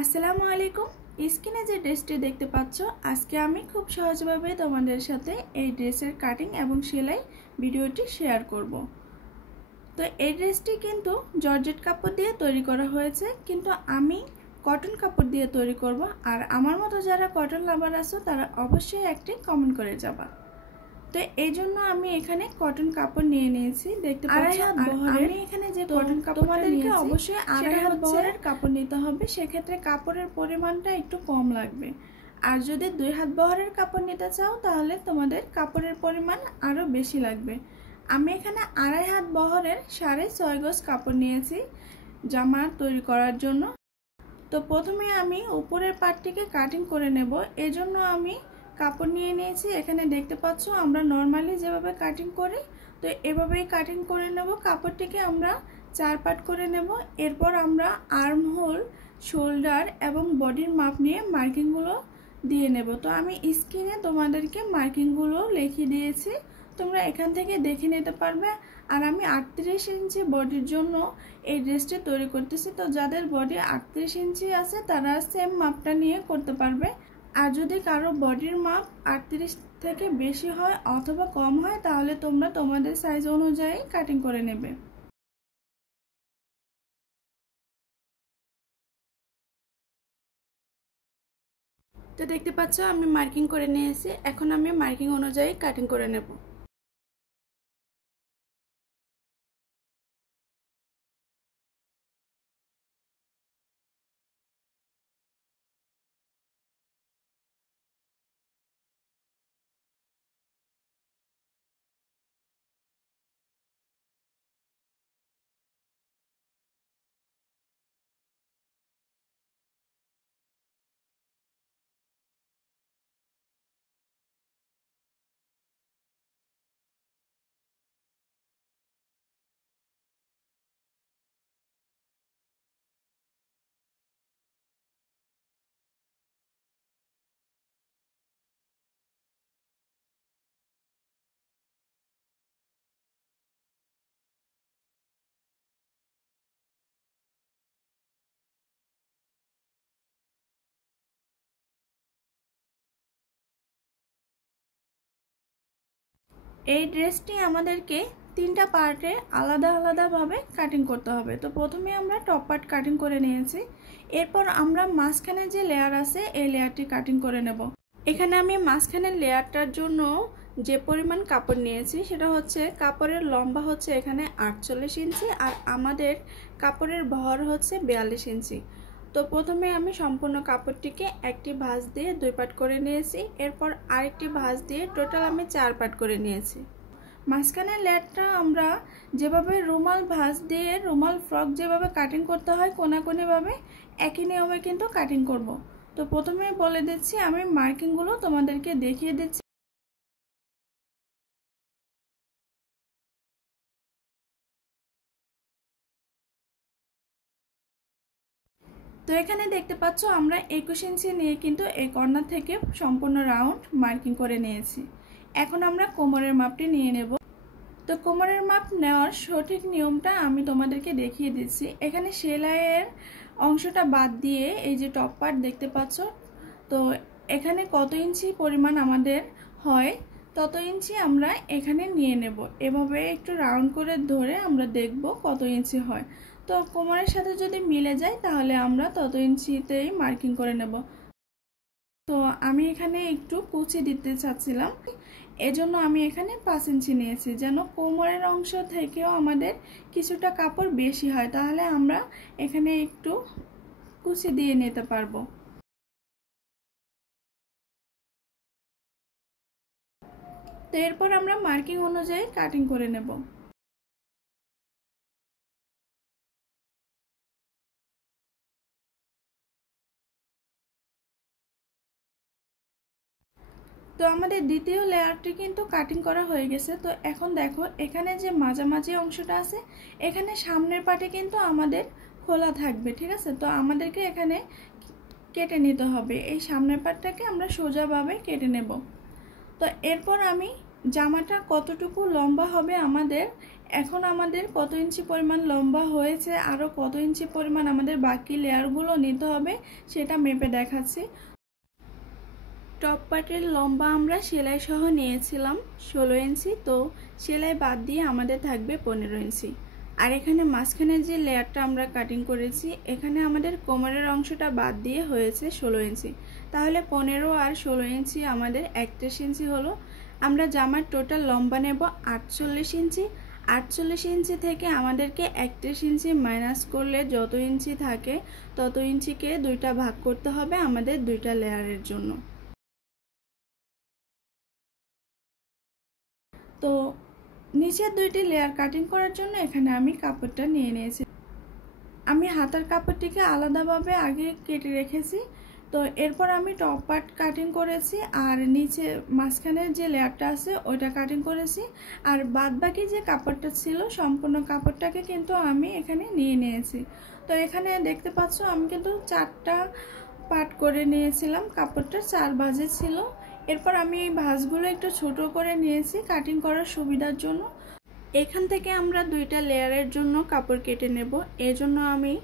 আসসালামু আলাইকুম। স্ক্রিনে যে ড্রেসটি দেখতে পাচ্ছ, আজকে আমি খুব সহজভাবে তোমাদের সাথে এই ড্রেসের কাটিং এবং সেলাই ভিডিওটি শেয়ার করব। তো এই ড্রেসটি কিন্তু জর্জেট কাপড় দিয়ে তৈরি করা হয়েছে, কিন্তু আমি কটন কাপড় দিয়ে তৈরি করব। আর আমার মতো যারা কটন লাভার আছো তারা অবশ্যই একটি কমেন্ট করে যাবা। তো এই জন্য আমি এখানে কটন কাপড় নিয়ে নিয়েছি, দেখতে পাচ্ছ। আমি এখানে যে কটন কাপড়টা নিয়েছি অবশ্যই আড়াই হাত বহরের কাপড় নিতে হবে, সেক্ষেত্রে কাপড়ের পরিমাণটা একটু কম লাগবে। আর যদি 2 হাত বহরের কাপড় নিতে চাও তাহলে তোমাদের কাপড়ের পরিমাণ আরো বেশি লাগবে। আমি এখানে আড়াই হাত বহরের 6.5 গজ কাপড় নিয়েছি জামা তৈরি করার জন্য। তো প্রথমে আমি উপরের পার্টটিকে কাটিং করে নেব, এজন্য আমি কাপড় নিয়ে নিয়েছি। এখানে দেখতে পাচ্ছ আমরা নরমালি যেভাবে কাটিং করি, তো এভাবেই কাটিং করে নেব। কাপড়টিকে আমরা 4 পার্ট করে নেব। এরপর আমরা আর্ম হোল, শোল্ডার এবং বডির মাপ নিয়ে মার্কিংগুলো দিয়ে নেব। তো আমি স্ক্রিনে তোমাদেরকে মার্কিংগুলো লিখে দিয়েছি, তোমরা এখান থেকে দেখে নিতে পারবে। আর আমি 38 ইঞ্চি বডির জন্য এই ড্রেসটি তৈরি করতেছি। তো যাদের বডি 38 ইঞ্চি আছে তারা সেম মাপটা নিয়ে করতে পারবে। আর যদি কারো বডির মাপ 38 থেকে বেশি হয় অথবা কম হয় তাহলে তোমরা তোমাদের সাইজ অনুযায়ী কাটিং করে নেবে। তো দেখতে পাচ্ছ আমি মার্কিং করে নিয়েছি, এখন আমি মার্কিং অনুযায়ী কাটিং করে নেব। এই ড্রেসটি আমাদেরকে 3টা পার্টে আলাদা আলাদাভাবে কাটিং করতে হবে। তো প্রথমে আমরা টপ পার্ট কাটিং করে নিয়েছি, এরপর আমরা মাঝখানে যে লেয়ার আছে এই লেয়ারটি কাটিং করে নেব। এখানে আমি মাঝখানের লেয়ারটার জন্য যে পরিমাণ কাপড় নিয়েছি সেটা হচ্ছে, কাপড়ের লম্বা হচ্ছে এখানে 48 ইঞ্চি আর আমাদের কাপড়ের ভর হচ্ছে 42 ইঞ্চি। তো প্রথমে আমি সম্পূর্ণ কাপড়টিকে একটি ভাঁজ দিয়ে 2 পার্ট করে নিয়েছি, এরপর আরেকটি ভাঁজ দিয়ে টোটাল আমি 4 পার্ট করে নিয়েছি। মাঝখানের লেয়ারটা আমরা যেভাবে রুমাল ভাঁজ দিয়ে রুমাল ফ্রক যেভাবে কাটিং করতে হয় কোনাকুনিভাবে, একই নিয়মে কিন্তু কাটিং করব। তো প্রথমে বলে দিচ্ছি, আমি মার্কিংগুলো তোমাদেরকে দেখিয়ে দিচ্ছি। তো এখানে দেখতে পাচ্ছ আমরা 21 ইঞ্চি নিয়ে কিন্তু এই কর্নার থেকে সম্পূর্ণ রাউন্ড মার্কিং করে নিয়েছি। এখন আমরা কোমরের মাপটি নিয়ে নেব। তো কোমরের মাপ নেওয়ার সঠিক নিয়মটা আমি তোমাদেরকে দেখিয়ে দিচ্ছি। এখানে সেলাইয়ের অংশটা বাদ দিয়ে এই যে টপ পার্ট দেখতে পাচ্ছ, তো এখানে কত ইঞ্চি পরিমাণ আমাদের হয় তত ইঞ্চি আমরা এখানে নিয়ে নেব। এভাবে একটু রাউন্ড করে ধরে আমরা দেখব কত ইঞ্চি হয়। তো কোমরের সাথে যদি মিলে যায় তাহলে আমরা তত ইঞ্চিতেই মার্কিং করে নেব। তো আমি এখানে একটু কুচি দিতে চাচ্ছিলাম, এজন্য আমি এখানে 5 ইঞ্চি নিয়েছি, যেন কোমরের অংশ থেকেও আমাদের কিছুটা কাপড় বেশি হয়, তাহলে আমরা এখানে একটু কুচি দিয়ে নিতে পারবো। তো এরপর আমরা মার্কিং অনুযায়ী কাটিং করে নেব। তো আমাদের দ্বিতীয় লেয়ারটি কিন্তু কাটিং করা হয়ে গেছে। তো এখন দেখো এখানে যে মাঝামাঝি অংশটা আছে, এখানে সামনের পাটে কিন্তু আমাদের খোলা থাকবে, ঠিক আছে। তো আমাদেরকে এখানে কেটে নিতে হবে, এই সামনের পাটটাকে আমরা সোজাভাবে কেটে নেব। তো এরপর আমি জামাটা কতটুকু লম্বা হবে আমাদের এখন আমাদের কত ইঞ্চি পরিমাণ লম্বা হয়েছে, আরও কত ইঞ্চি পরিমাণ আমাদের বাকি লেয়ারগুলো নিতে হবে সেটা মেপে দেখাচ্ছি। টপ পার্টের লম্বা আমরা সেলাই সহ নিয়েছিলাম 16 ইঞ্চি, তো সেলাই বাদ দিয়ে আমাদের থাকবে 15 ইঞ্চি। আর এখানে মাঝখানে যে লেয়ারটা আমরা কাটিং করেছি, এখানে আমাদের কোমরের অংশটা বাদ দিয়ে হয়েছে 16 ইঞ্চি। তাহলে 15 আর 16 ইঞ্চি আমাদের 31 ইঞ্চি হলো। আমরা জামার টোটাল লম্বা নেব 48 ইঞ্চি। 48 ইঞ্চি থেকে আমাদেরকে 31 ইঞ্চি মাইনাস করলে যত ইঞ্চি থাকে তত ইঞ্চিকে দুইটা ভাগ করতে হবে আমাদের দুইটা লেয়ারের জন্য। তো নিচের দুইটি লেয়ার কাটিং করার জন্য এখানে আমি কাপড়টা নিয়ে নিয়েছি। আমি হাতার কাপড়টিকে আলাদাভাবে আগে কেটে রেখেছি। তো এরপর আমি টপ পার্ট কাটিং করেছি, আর নিচে মাঝখানের যে লেয়ারটা আছে ওইটা কাটিং করেছি। আর বাদ বাকি যে কাপড়টা ছিল সম্পূর্ণ কাপড়টাকে কিন্তু আমি এখানে নিয়ে নিয়েছি। তো এখানে দেখতে পাচ্ছ আমি কিন্তু 4টা পার্ট করে নিয়েছিলাম, কাপড়টা 4 ভাঁজে ছিল। এরপর আমি এই ভাঁজগুলো একটু ছোট করে নিয়েছি কাটিং করার সুবিধার জন্য। এখান থেকে আমরা দুইটা লেয়ারের জন্য কাপড় কেটে নেব। এজন্য আমি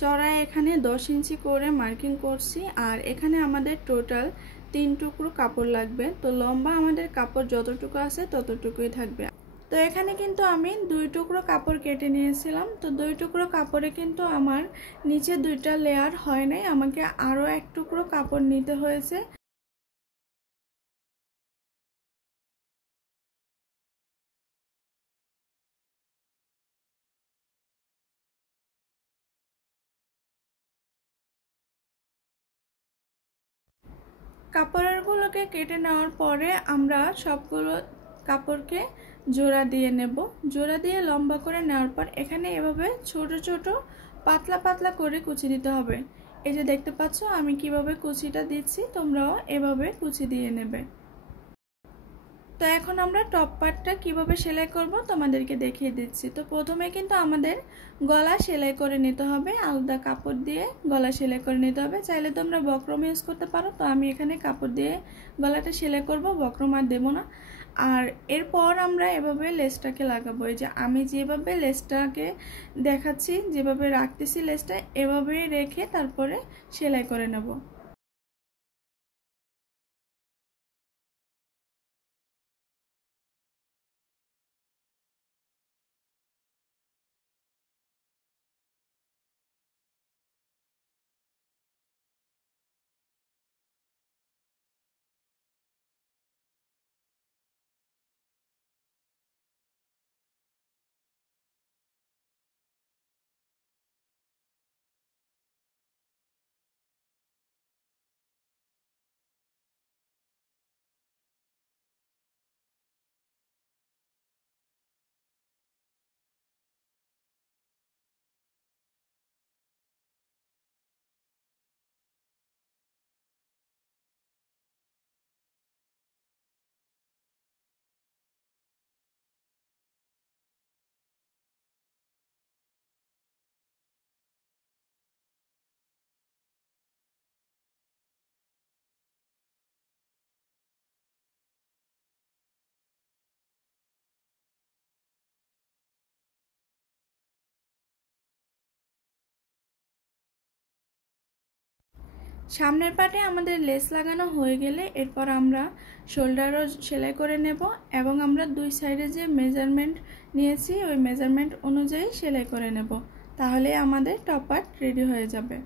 চড়ায় এখানে 10 ইঞ্চি করে মার্কিং করছি, আর এখানে আমাদের টোটাল 3 টুকরো কাপড় লাগবে। তো লম্বা আমাদের কাপড় যতটুকু আছে ততটুকুই থাকবে। তো এখানে কিন্তু আমি 2 টুকরো কাপড় কেটে নিয়েছিলাম। তো 2 টুকরো কাপড়ে কিন্তু আমার নিচে 2টা লেয়ার হয় নাই, আমাকে আরও 1 টুকরো কাপড় নিতে হয়েছে। কাপড়গুলোকে কেটে নেওয়ার পরে আমরা সবগুলো কাপড়কে জোড়া দিয়ে নেব। জোড়া দিয়ে লম্বা করে নেওয়ার পর এখানে এভাবে ছোট ছোট পাতলা পাতলা করে কুচি দিতে হবে। এই যে দেখতে পাচ্ছ আমি কিভাবে কুচিটা দিচ্ছি, তোমরাও এভাবে কুচি দিয়ে নেবে। তো এখন আমরা টপ পার্টটা কিভাবে সেলাই করব তোমাদেরকে দেখিয়ে দিচ্ছি। তো প্রথমে কিন্তু আমাদের গলা সেলাই করে নিতে হবে, আলাদা কাপড় দিয়ে গলা সেলাই করে নিতে হবে। চাইলে তোমরা বক্রম ইউজ করতে পারো, তো আমি এখানে কাপড় দিয়ে গলাটা সেলাই করব, বক্রম আর দেবো না। আর এরপর আমরা এভাবে লেসটাকে লাগাবো। এই যে আমি যেভাবে লেসটাকে দেখাচ্ছি, যেভাবে রাখতেছি লেসটা, এভাবেই রেখে তারপরে সেলাই করে নেব। সামনের পাটে আমাদের লেস লাগানো হয়ে গেলে এরপর আমরা শোল্ডারও সেলাই করে নেব, এবং আমরা দুই সাইডে যে মেজারমেন্ট নিয়েছি ওই মেজারমেন্ট অনুযায়ী সেলাই করে নেব। তাহলে আমাদের টপ পার্ট রেডি হয়ে যাবে।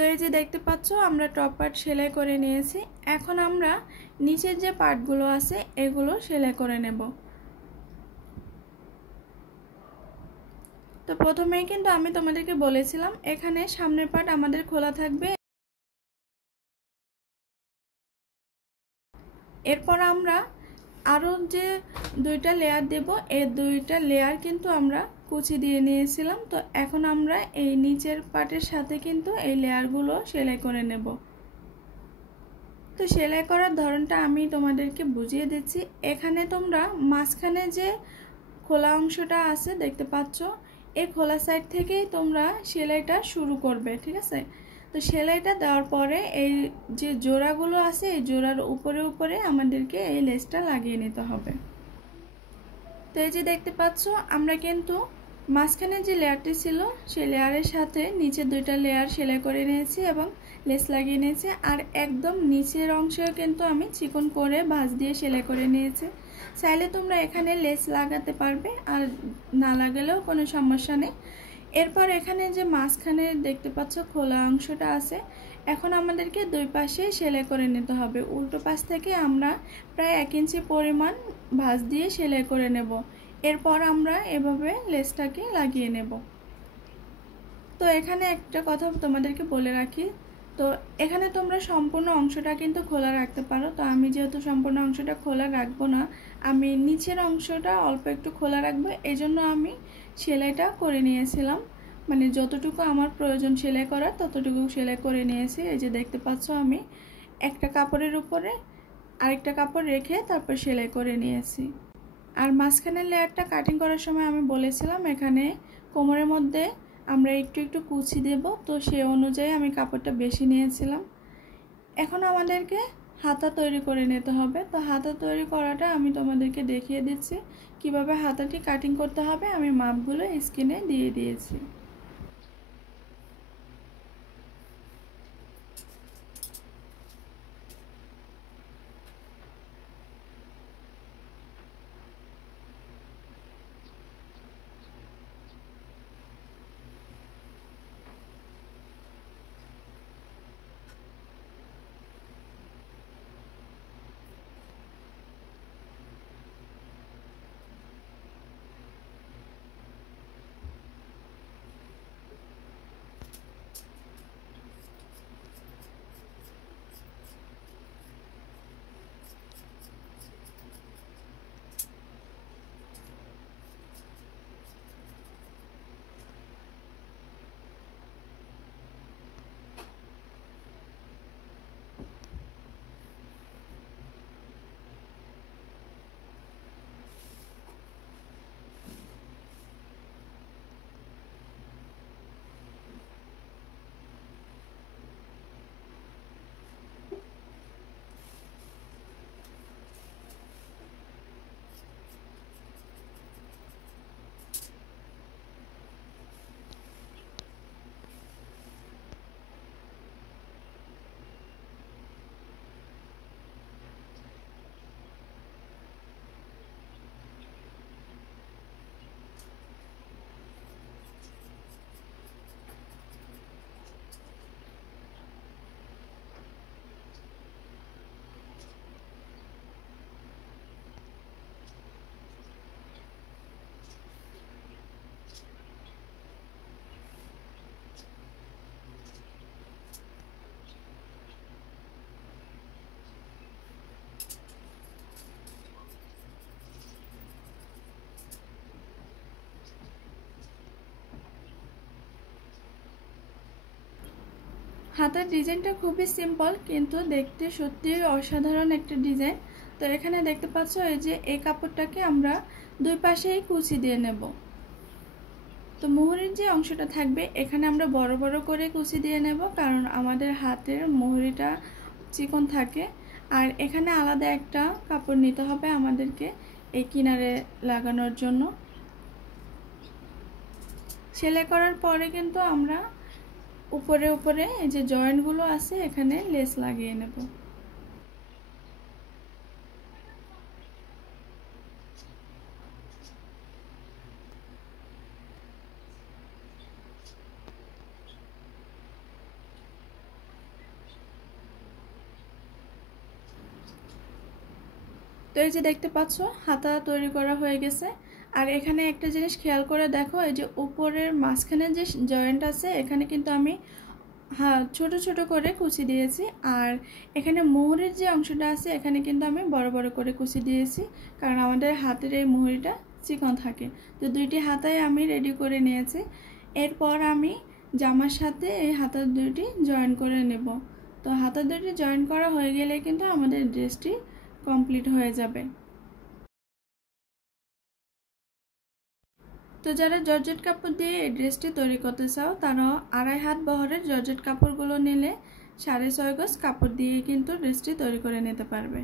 তো এই যে দেখতে পাচ্ছ আমরা টপ পার্ট সেলাই করে নিয়েছি। এখন আমরা নিচের যে পার্টগুলো আছে এগুলো সেলাই করে নেব। তো প্রথমেই কিন্তু আমি তোমাদেরকে বলেছিলাম এখানে সামনের পার্ট আমাদের খোলা থাকবে। এরপর আমরা আরও যে দুইটা লেয়ার দেব, এই দুইটা লেয়ার কিন্তু আমরা কুচি দিয়ে নিয়েছিলাম। তো এখন আমরা এই নিচের পার্টের সাথে কিন্তু এই লেয়ারগুলো সেলাই করে নেব। তো সেলাই করার ধরনটা আমি তোমাদেরকে বুঝিয়ে দিচ্ছি। এখানে তোমরা মাঝখানে যে খোলা অংশটা আছে দেখতে পাচ্ছ, এই খোলা সাইড থেকেই তোমরা সেলাইটা শুরু করবে, ঠিক আছে? তো সেলাইটা দেওয়ার পরে এই যে জোড়াগুলো আছে এই জোড়ার উপরে উপরে আমাদেরকে এই লেসটা লাগিয়ে নিতে হবে। তো এই যে দেখতে পাচ্ছ আমরা কিন্তু মাঝখানে যে লেয়ারটি ছিল সেই লেয়ারের সাথে নিচে দুইটা লেয়ার সেলাই করে নিয়েছি এবং লেস লাগিয়ে নিয়েছি। আর একদম নিচের অংশেও কিন্তু আমি চিকন করে ভাঁজ দিয়ে সেলাই করে নিয়েছি। চাইলে তোমরা এখানে লেস লাগাতে পারবে, আর না লাগালেও কোনো সমস্যা নেই। এরপর এখানে যে মাঝখানে দেখতে পাচ্ছ খোলা অংশটা আছে, এখন আমাদেরকে দুই পাশে সেলাই করে নিতে হবে। উল্টো পাশ থেকে আমরা প্রায় 1 ইঞ্চি পরিমাণ ভাঁজ দিয়ে সেলাই করে নেব। এরপর আমরা এভাবে লেসটাকে লাগিয়ে নেব। তো এখানে একটা কথা তোমাদেরকে বলে রাখি, তো এখানে তোমরা সম্পূর্ণ অংশটা কিন্তু খোলা রাখতে পারো। তো আমি যেহেতু সম্পূর্ণ অংশটা খোলা রাখবো না, আমি নিচের অংশটা অল্প একটু খোলা রাখবো, এই জন্য আমি সেলাইটা করে নিয়েছিলাম। মানে যতটুকু আমার প্রয়োজন সেলাই করার ততটুকু সেলাই করে নিয়েছি। এই যে দেখতে পাচ্ছ আমি একটা কাপড়ের উপরে আরেকটা কাপড় রেখে তারপর সেলাই করে নিয়েছি। আর মাঝখানের লেয়ারটা কাটিং করার সময় আমি বলেছিলাম এখানে কোমরের মধ্যে আমরা একটু একটু কুচি দেব, তো সেই অনুযায়ী আমি কাপড়টা বেশি নিয়েছিলাম। এখন আমাদেরকে হাতা তৈরি করে নিতে হবে। তো হাতা তৈরি করাটা আমি তোমাদেরকে দেখিয়ে দিচ্ছি কিভাবে হাতাটি কাটিং করতে হবে। আমি মাপগুলো স্ক্রিনে দিয়ে দিয়েছি। হাতার ডিজাইনটা খুবই সিম্পল, কিন্তু দেখতে সত্যিই অসাধারণ একটা ডিজাইন। তো এখানে দেখতে পাচ্ছ এই যে এই কাপড়টাকে আমরা দুই পাশেই কুচি দিয়ে নেব। তো মোহরির যে অংশটা থাকবে এখানে আমরা বড় বড় করে কুচি দিয়ে নেব, কারণ আমাদের হাতের মোহরিটা চিকন থাকে। আর এখানে আলাদা একটা কাপড় নিতে হবে আমাদেরকে এই কিনারে লাগানোর জন্য। সেলাই করার পরে কিন্তু আমরা উপরে উপরে এই যে জয়েন্টগুলো আছে এখানে লেস লাগিয়ে নেব। তো এই যে দেখতে পাচ্ছ হাতা তৈরি করা হয়ে গেছে। আর এখানে একটা জিনিস খেয়াল করে দেখো, এই যে উপরের মাঝখানে যে জয়েন্ট আছে এখানে কিন্তু আমি ছোট ছোট করে কুচি দিয়েছি, আর এখানে মোহরের যে অংশটা আছে এখানে কিন্তু আমি বড় বড় করে কুচি দিয়েছি, কারণ আমাদের হাতের এই মোহরিটা চিকন থাকে। তো দুইটি হাতাই আমি রেডি করে নিয়েছি। এরপর আমি জামার সাথে এই হাতা দুইটি জয়েন করে নেব। তো হাতা দুইটি জয়েন করা হয়ে গেলে কিন্তু আমাদের ড্রেসটি কমপ্লিট হয়ে যাবে। তো যারা জর্জেট কাপড় দিয়ে এই ড্রেসটি তৈরি করতে চাও তারা 2.5 হাত বহরের জর্জেট কাপড়গুলো নিলে 6.5 গজ কাপড় দিয়ে কিন্তু ড্রেসটি তৈরি করে নিতে পারবে।